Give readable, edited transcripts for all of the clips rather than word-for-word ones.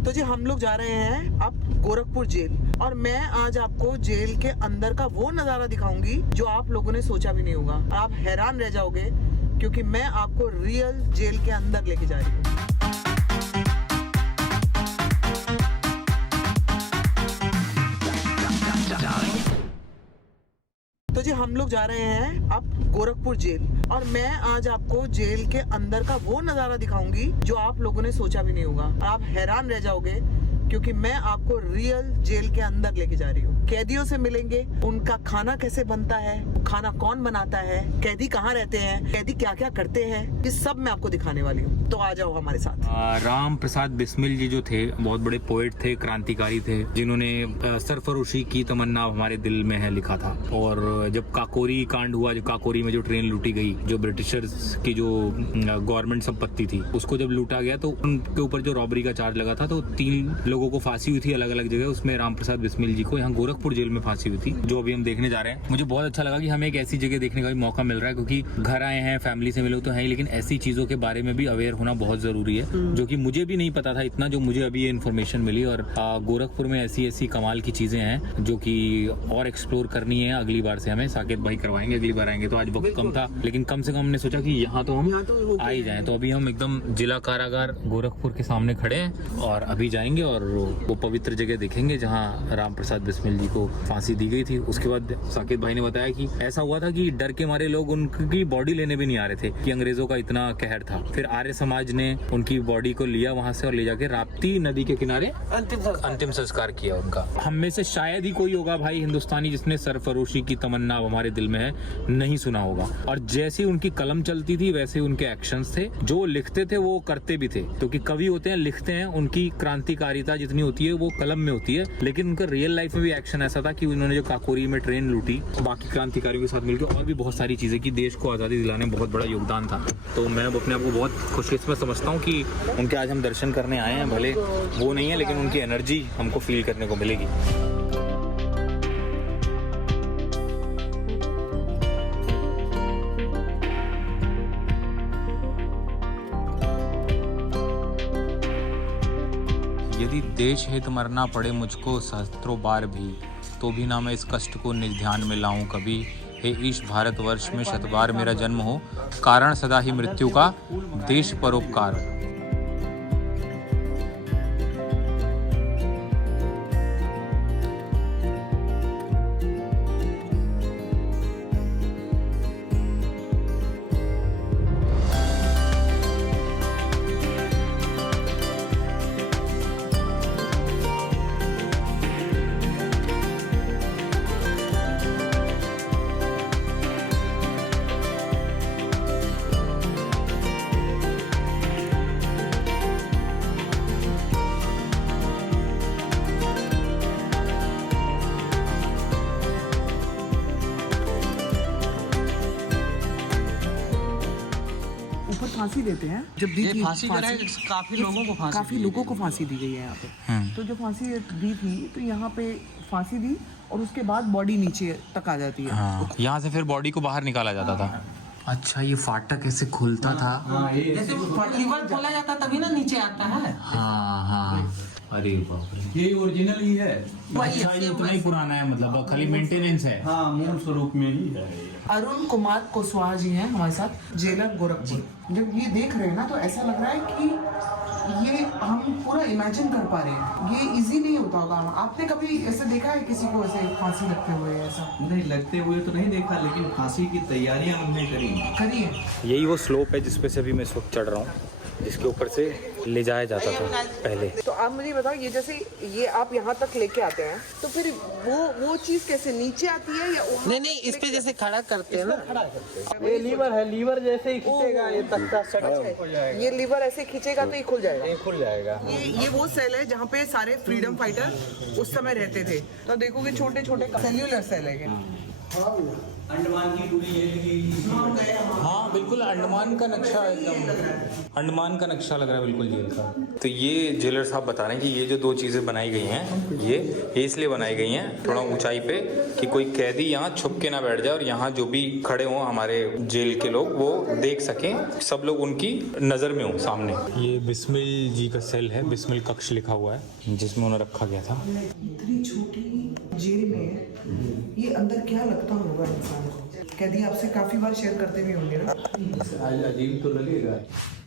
तो जी हम लोग जा रहे हैं अब गोरखपुर जेल, और मैं आज आपको जेल के अंदर का वो नज़ारा दिखाऊंगी जो आप लोगों ने सोचा भी नहीं होगा। आप हैरान रह जाओगे क्योंकि मैं आपको रियल जेल के अंदर लेके जा रही हूँ। तो जी हम लोग जा रहे हैं अब गोरखपुर जेल, और मैं आज आपको जेल के अंदर का वो नज़ारा दिखाऊंगी जो आप लोगों ने सोचा भी नहीं होगा। आप हैरान रह जाओगे क्योंकि मैं आपको रियल जेल के अंदर लेके जा रही हूँ। कैदियों से मिलेंगे, उनका खाना कैसे बनता है, खाना कौन बनाता है, कैदी कहाँ रहते हैं, कैदी क्या क्या करते हैं, ये सब मैं आपको दिखाने वाली हूँ। तो आ जाओ हमारे साथ। राम प्रसाद बिस्मिल जी जो थे बहुत बड़े पोएट थे, क्रांतिकारी थे, जिन्होंने सरफरोशी की तमन्ना हमारे दिल में है लिखा था। और जब काकोरी कांड हुआ, जो काकोरी में जो ट्रेन लूटी गई, जो ब्रिटिशर्स की जो गवर्नमेंट संपत्ति थी, उसको जब लूटा गया तो उनके ऊपर जो रॉबरी का चार्ज लगा था, तो 3 लोगों को फांसी हुई थी अलग अलग जगह। उसमें राम प्रसाद बिस्मिल जी को यहाँ गोरखपुर जेल में फांसी हुई थी, जो अभी हम देखने जा रहे हैं। मुझे बहुत अच्छा लगा कि हमें एक ऐसी जगह देखने का भी मौका मिल रहा है, क्योंकि घर आए हैं, फैमिली से मिलो तो है, लेकिन ऐसी चीजों के बारे में भी अवेयर होना बहुत जरूरी है, जो कि मुझे भी नहीं पता था इतना, जो मुझे अभी ये इन्फॉर्मेशन मिली। और गोरखपुर में ऐसी ऐसी कमाल की चीजें हैं जो कि और एक्सप्लोर करनी है। अगली बार से हमें साकेत भाई करवाएंगे, अगली बार आएंगे तो आज वक्त कम था, लेकिन कम से कम हमने सोचा कि यहाँ तो हम आ ही जाएं। तो अभी हम एकदम जिला कारागार गोरखपुर के सामने खड़े हैं और अभी जाएंगे और वो पवित्र जगह देखेंगे जहाँ राम प्रसाद बिस्मिल जी को फांसी दी गई थी। उसके बाद साकेत भाई ने बताया कि ऐसा हुआ था कि डर के मारे लोग उनकी बॉडी लेने भी नहीं आ रहे थे, कि अंग्रेजों का इतना कहर था। फिर आर्य समाज ने उनकी बॉडी को लिया वहां से और ले जाके राप्ती नदी के किनारे अंतिम संस्कार किया उनका। हम में से शायद ही कोई होगा भाई हिंदुस्तानी जिसने सरफरोशी की तमन्ना हमारे दिल में है नहीं सुना होगा। और जैसे उनकी कलम चलती थी वैसे उनके एक्शंस थे, जो लिखते थे वो करते भी थे, क्योंकि कवि होते हैं लिखते हैं, उनकी क्रांतिकारिता जितनी होती है वो कलम में होती है, लेकिन उनका रियल लाइफ में भी एक्शन ऐसा था कि उन्होंने जो काकोरी में ट्रेन लूटी, बाकी क्रांतिकारियों के साथ मिलकर और भी बहुत सारी चीजें की, देश को आज़ादी दिलाने में बहुत बड़ा योगदान था। तो मैं अपने आप को बहुत खुशकिस्मत समझता हूँ कि उनके आज हम दर्शन करने आए हैं। भले वो नहीं है लेकिन उनकी एनर्जी हमको फील करने को मिलेगी। यदि देश हित मरना पड़े मुझको सहस्त्रों बार भी, तो भी ना मैं इस कष्ट को निज ध्यान में लाऊं कभी। हे ईश भारतवर्ष में शतबार मेरा जन्म हो, कारण सदा ही मृत्यु का देश परोपकार। फांसी देते हैं जब दी थी फांसी काफी लोगों को फांसी दी गई है यहाँ पे। तो जो फांसी दी थी तो यहाँ पे फांसी दी और उसके बाद बॉडी नीचे तक आ जाती है। यहाँ से फिर बॉडी को बाहर निकाला जाता था। अच्छा, ये फाटक ऐसे खुलता था, जैसे लीवर खोला जाता तभी ना नीचे आता है। हाँ। अरे बाप रे, ये ओरिजिनल ही है। अच्छा, ये उतना ही पुराना है, मतलब खाली मेंटेनेंस है। हाँ, मूल स्वरूप में ही है। अरुण कुमार कुशवाहा जी हैं हमारे साथ, जेलर गोरखपुर। जब ये देख रहे हैं ना तो ऐसा लग रहा है कि ये हम पूरा इमेजिन कर पा रहे हैं। ये इजी नहीं होता होगा। आपने कभी ऐसे देखा है किसी को ऐसे फांसी लगते हुए? ऐसा नहीं, लगते हुए तो नहीं देखा, लेकिन फांसी की तैयारियां हमने करी है। यही वो स्लोप है जिसपे से अभी मैं इस वक्त चढ़ रहा हूँ, जिसके ऊपर से ले जाया जाता था पहले। तो आप मुझे बताओ, ये जैसे ये आप यहाँ तक लेके आते हैं तो फिर वो चीज कैसे नीचे आती है या नहीं, इस पे जैसे खड़ा करते हैं ना। ये लीवर है, लीवर जैसे ही खींचेगा ये तख्ता हो जाएगा। ये लीवर ऐसे खींचेगा तो ये खुल जाएगा। ये खुल जाएगा। ये वो सेल है जहाँ पे सारे फ्रीडम फाइटर उस समय रहते थे। तो देखोगे छोटे छोटे सेल्यूलर सेल है। अंडमान की पूरी हाँ बिल्कुल अंडमान का नक्शा एकदम अंडमान का नक्शा लग रहा है बिल्कुल जेल का। तो ये जेलर साहब बता रहे हैं कि ये जो दो चीज़ें बनाई गई हैं ये इसलिए बनाई गई हैं थोड़ा ऊंचाई पे कि कोई कैदी यहाँ छुप के ना बैठ जाए और यहाँ जो भी खड़े हों हमारे जेल के लोग वो देख सकें, सब लोग उनकी नज़र में हो सामने। ये बिस्मिल जी का सेल है, बिस्मिल कक्ष लिखा हुआ है जिसमें उन्हें रखा गया था। इतनी छोटी जेल में ये अंदर क्या लगता होगा इंसान को। कैदी आपसे काफी बार शेयर करते भी होंगे ना। अजीब तो लगेगा।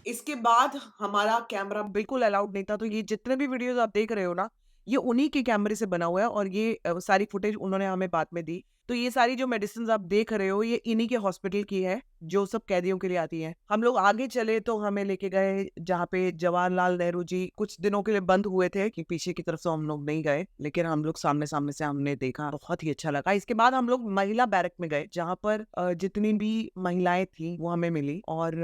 इसके बाद हमारा कैमरा बिल्कुल अलाउड नहीं था, तो ये जितने भी वीडियोस आप देख रहे हो ना ये उन्हीं के कैमरे से बना हुआ है और ये सारी फुटेज उन्होंने हमें बाद में दी। तो ये सारी जो मेडिसिन आप देख रहे हो ये इन्हीं के हॉस्पिटल की है जो सब कैदियों के लिए आती है। हम लोग आगे चले तो हमें लेके गए जहाँ पे जवाहरलाल नेहरू जी कुछ दिनों के लिए बंद हुए थे कि पीछे की तरफ से हम लोग नहीं गए, लेकिन हम लोग सामने सामने से हमने देखा, बहुत ही अच्छा लगा। इसके बाद हम लोग महिला बैरक में गए जहाँ पर जितनी भी महिलाएं थी वो हमें मिली और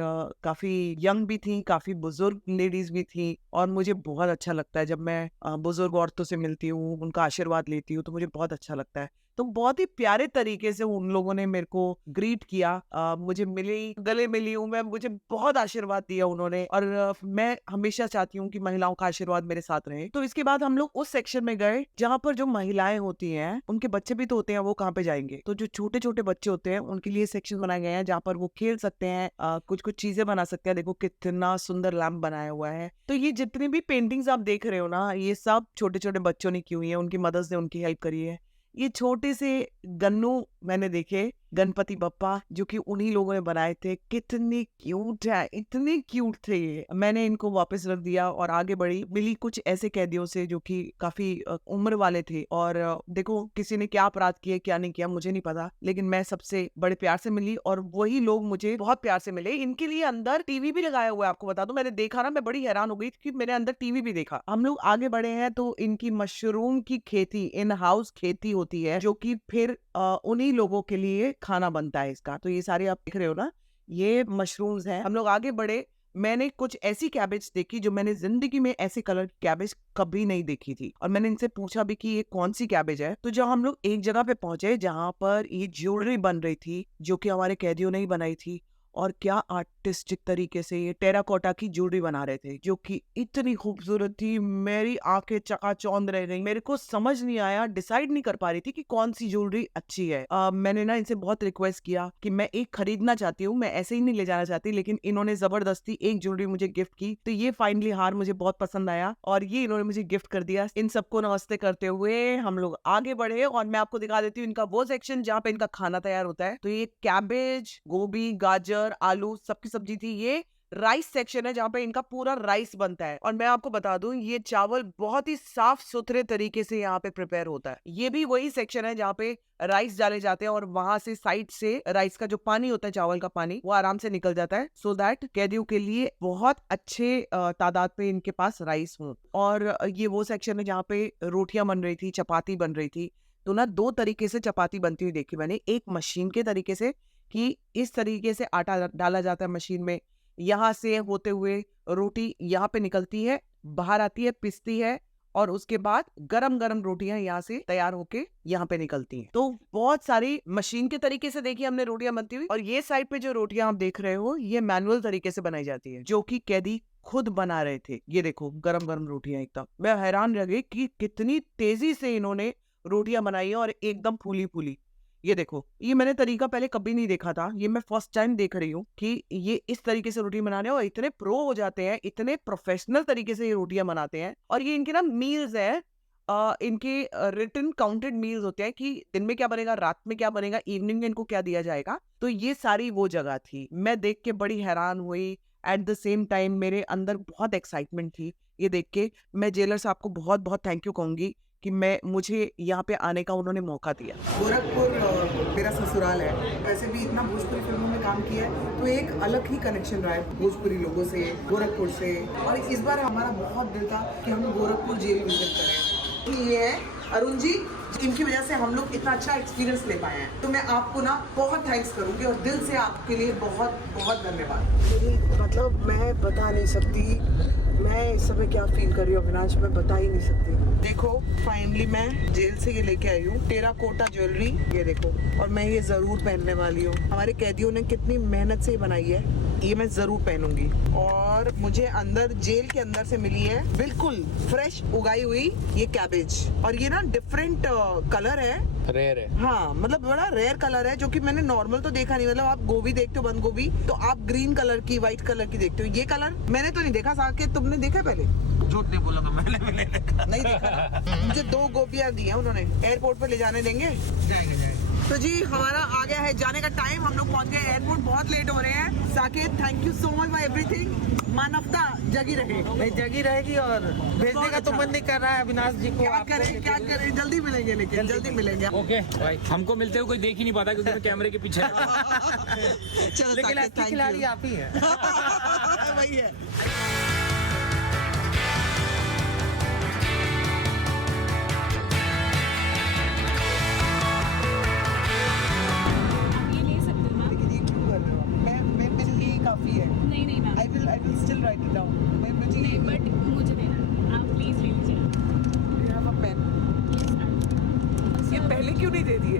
काफी यंग भी थी, काफी बुजुर्ग लेडीज भी थी और मुझे बहुत अच्छा लगता है जब मैं बुजुर्ग औरतों से मिलती हूँ, उनका आशीर्वाद लेती हूँ तो मुझे बहुत अच्छा लगता है। तो बहुत ही प्यारे तरीके से उन लोगों ने मेरे को ग्रीट किया, मुझे मिली, गले मिली हूँ मैं, मुझे बहुत आशीर्वाद दिया उन्होंने और मैं हमेशा चाहती हूँ कि महिलाओं का आशीर्वाद मेरे साथ रहे। तो इसके बाद हम लोग उस सेक्शन में गए जहाँ पर जो महिलाएं होती हैं उनके बच्चे भी तो होते हैं, वो कहाँ पे जाएंगे। तो जो छोटे छोटे बच्चे होते हैं उनके लिए सेक्शन बनाए गए हैं जहाँ पर वो खेल सकते हैं, कुछ कुछ चीजें बना सकते हैं। देखो कितना सुंदर लैम्प बनाया हुआ है। तो ये जितनी भी पेंटिंग्स आप देख रहे हो ना ये सब छोटे छोटे बच्चों ने की हुई है, उनकी मदर्स ने उनकी हेल्प करी है। ये छोटे से गन्नू मैंने देखे, गणपति बप्पा जो कि उन्हीं लोगों ने बनाए थे, कितने क्यूट है, इतने क्यूट थे ये। मैंने इनको वापस रख दिया और आगे बढ़ी, मिली कुछ ऐसे कैदियों से जो कि काफी उम्र वाले थे और देखो किसी ने क्या अपराध किया क्या नहीं किया मुझे नहीं पता, लेकिन मैं सबसे बड़े प्यार से मिली और वही लोग मुझे बहुत प्यार से मिले। इनके लिए अंदर टीवी भी लगाया हुआ है, आपको बता दूं मैंने देखा ना, मैं बड़ी हैरान हो गई कि मैंने अंदर टीवी भी देखा। हम लोग आगे बढ़े हैं तो इनकी मशरूम की खेती, इन हाउस खेती होती है जो कि फिर उन्हीं लोगों के लिए खाना बनता है इसका। तो ये सारे आप देख रहे हो ना ये मशरूम्स हैं। हम लोग आगे बढ़े, मैंने कुछ ऐसी कैबेज देखी जो मैंने जिंदगी में ऐसे कलर की कैबेज कभी नहीं देखी थी और मैंने इनसे पूछा भी कि ये कौन सी कैबेज है। तो जब हम लोग एक जगह पे पहुंचे जहां पर ये ज्वेलरी बन रही थी जो कि हमारे कैदियों ने ही बनाई थी और क्या आर्टिस्टिक तरीके से ये टेराकोटा की ज्वेलरी बना रहे थे जो कि इतनी खूबसूरत थी, मेरी आंखें चकाचौंध रह गई। मेरे को समझ नहीं आया, डिसाइड नहीं कर पा रही थी कि कौन सी ज्वेलरी अच्छी है। मैंने ना इनसे बहुत रिक्वेस्ट किया कि मैं एक खरीदना चाहती हूँ, मैं ऐसे ही नहीं ले जाना चाहती, लेकिन इन्होंने जबरदस्ती एक ज्वेलरी मुझे गिफ्ट की। तो ये फाइनली हार मुझे बहुत पसंद आया और ये इन्होंने मुझे गिफ्ट कर दिया। इन सबको नमस्ते करते हुए हम लोग आगे बढ़े और मैं आपको दिखा देती हूँ इनका वो सेक्शन जहाँ पे इनका खाना तैयार होता है। तो ये कैबेज, गोभी, गाजर, आलू सबकी सब्जी थी। ये राइस सेक्शन है जहाँ पे इनका पूरा राइस बनता है और मैं आपको बता दूं ये चावल बहुत ही साफ सुथरे तरीके से यहाँ पे प्रिपेयर होता है। ये भी वही सेक्शन है जहाँ पे राइस डाले जाते हैं और वहां से साइड से राइस का जो पानी होता है, चावल का पानी, वो आराम से निकल जाता है सो दैट कैदियों के लिए बहुत अच्छे तादाद पे इनके पास राइस हो। और ये वो सेक्शन है जहाँ पे रोटियां बन रही थी, चपाती बन रही थी। तो ना दो तरीके से चपाती बनती हुई देखी मैंने, एक मशीन के तरीके से कि इस तरीके से आटा डाला जाता है मशीन में, यहाँ से होते हुए रोटी यहाँ पे निकलती है, बाहर आती है, पिसती है और उसके बाद गरम गरम रोटियां यहाँ से तैयार होके यहाँ पे निकलती हैं। तो बहुत सारी मशीन के तरीके से देखिए हमने रोटियां बनती हुई। और ये साइड पे जो रोटियां आप देख रहे हो ये मैनुअल तरीके से बनाई जाती है जो कि कैदी खुद बना रहे थे। ये देखो गरम गरम रोटियां, एकदम मैं हैरान रह गई कि कितनी तेजी से इन्होंने रोटियां बनाई है और एकदम फूली फूली। ये देखो, ये मैंने तरीका पहले कभी नहीं देखा था, ये मैं फर्स्ट टाइम देख रही हूँ कि ये इस तरीके से रोटी बनाने और इतने प्रो हो जाते हैं, इतने प्रोफेशनल तरीके से ये रोटियां बनाते हैं। और ये इनके ना मील्स है, इनके रिटन काउंटेड मील्स होते हैं कि दिन में क्या बनेगा, रात में क्या बनेगा, इवनिंग में इनको क्या दिया जाएगा। तो ये सारी वो जगह थी, मैं देख के बड़ी हैरान हुई। एट द सेम टाइम मेरे अंदर बहुत एक्साइटमेंट थी ये देख के। मैं जेलर साहब को बहुत बहुत थैंक यू कहूंगी कि मुझे यहाँ पे आने का उन्होंने मौका दिया। गोरखपुर मेरा ससुराल है, वैसे भी इतना भोजपुरी फिल्मों में काम किया है तो एक अलग ही कनेक्शन रहा है भोजपुरी लोगों से, गोरखपुर से। और इस बार हमारा बहुत दिल था कि हम गोरखपुर जेल विजिट करें। ये है अरुण जी, इनकी वजह से हम लोग इतना अच्छा एक्सपीरियंस ले पाए हैं। तो मैं आपको ना बहुत थैंक्स करूंगी और दिल से आपके लिए बहुत बहुत धन्यवाद। मतलब मैं बता नहीं सकती मैं इस समय क्या फील कर रही हूँ अविनाश, मैं बता ही नहीं सकती। देखो फाइनली मैं जेल से ये लेके आई हूँ टेराकोटा ज्वेलरी, ये देखो, और मैं ये जरूर पहनने वाली हूँ। हमारे कैदियों ने कितनी मेहनत से ये बनाई है, ये मैं जरूर पहनूंगी। और मुझे अंदर जेल के अंदर से मिली है बिल्कुल फ्रेश उगाई हुई ये कैबेज, और ये ना डिफरेंट कलर है, रेयर है। हाँ मतलब बड़ा रेयर कलर है, जो कि मैंने नॉर्मल तो देखा नहीं। मतलब आप गोभी देखते हो, बंद गोभी, तो आप ग्रीन कलर की, व्हाइट कलर की देखते हो। ये कलर मैंने तो नहीं देखा। साकेत तुमने देखा पहले? झूठ नहीं बोलूंगा, मैंने नहीं देखा। मुझे 2 गोभियां दी हैं उन्होंने। एयरपोर्ट पे ले जाने देंगे? जाएंगे। तो जी हमारा आ गया है जाने का टाइम, हम लोग पहुंच गए एयरपोर्ट, बहुत लेट हो रहे हैं। Saket thank you so much for everything. मानवता जगी रहे। नहीं जगी रहेगी, और भेजने का तो मन नहीं कर रहा है अविनाश जी को। क्या करें, जल्दी मिलेंगे, लेकिन जल्दी मिलेंगे। ओके भाई, हमको मिलते हुए कोई देख ही नहीं पाता क्योंकि मैं कैमरे के पीछे है। चलो लेकिन साकेत, अच्छी thank खिलाड़ी you। आप ही है। वही है। ये ले सकते हो ना? लेकिन ये क्यों कर रहे हो? मैं मेरे लिए ही काफी है। नहीं नहीं ma'am, I will still write it down. मुझे नहीं, बट मुझे देना, आप प्लीज ले लीजिए। you have a pen. ये पहले क्यों नहीं दे दिए?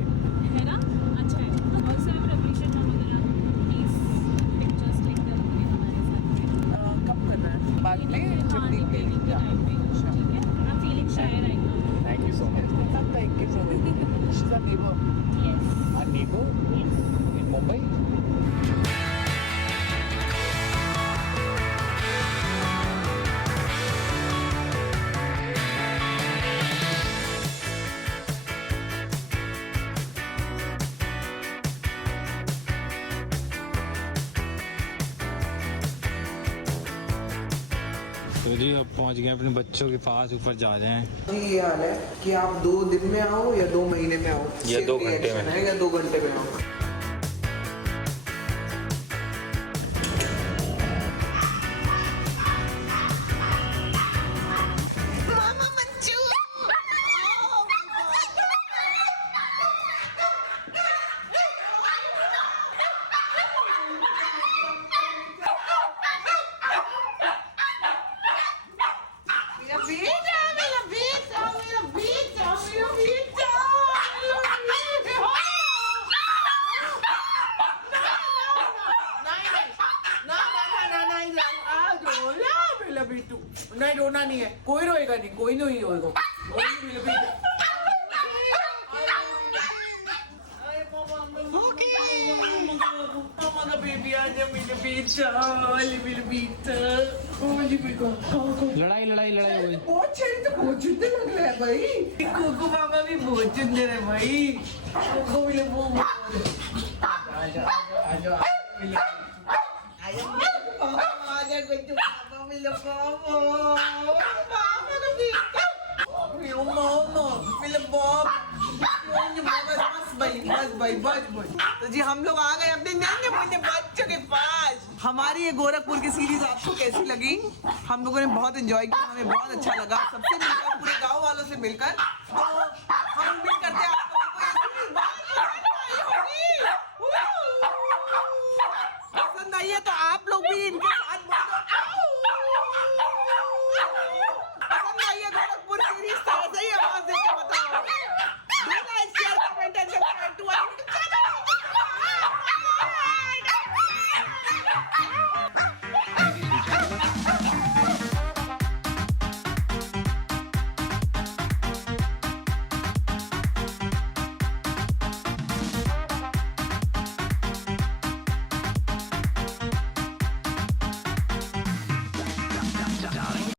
है ना, अच्छा है। Also I would appreciate ma'am अगर आप प्लीज पिक्चर्स क्लिक कर दोगे हमारे साथ कब करना है? बाद में में। जब हाँ, देंगे। निकलने के टाइम पे, ठीक है? I'm feeling shy right now. Thank you so much. Thank you so much. She's a neighbor. Yes. नीबू इन मुंबई। तो जी अब पहुंच गए अपने बच्चों के पास, ऊपर जा रहे हैं। ये हाल है कि आप 2 दिन में आओ या 2 महीने में आओ, या 2 घंटे में। reaction है या 2 घंटे में आओ। नहीं रोना नहीं है, कोई रोएगा नहीं, कोई नहीं रोएगा। लड़ाई लड़ाई लड़ाई हो गई। बहुत चेहरे तो बहुत जुद्दे लग रहे हैं भाई। कोको मामा भी बहुत सुंदर है भाई। कोको मिले वो आजा आजा आजा तो जी हम लोग आ गए अपने नन्हे मुन्ने बच्चों के पास। हमारी ये गोरखपुर की सीरीज आपको कैसी लगी? हम लोगों ने बहुत एंजॉय किया, हमें बहुत अच्छा लगा सबसे मिलकर, पूरे गांव वालों से मिलकर। तो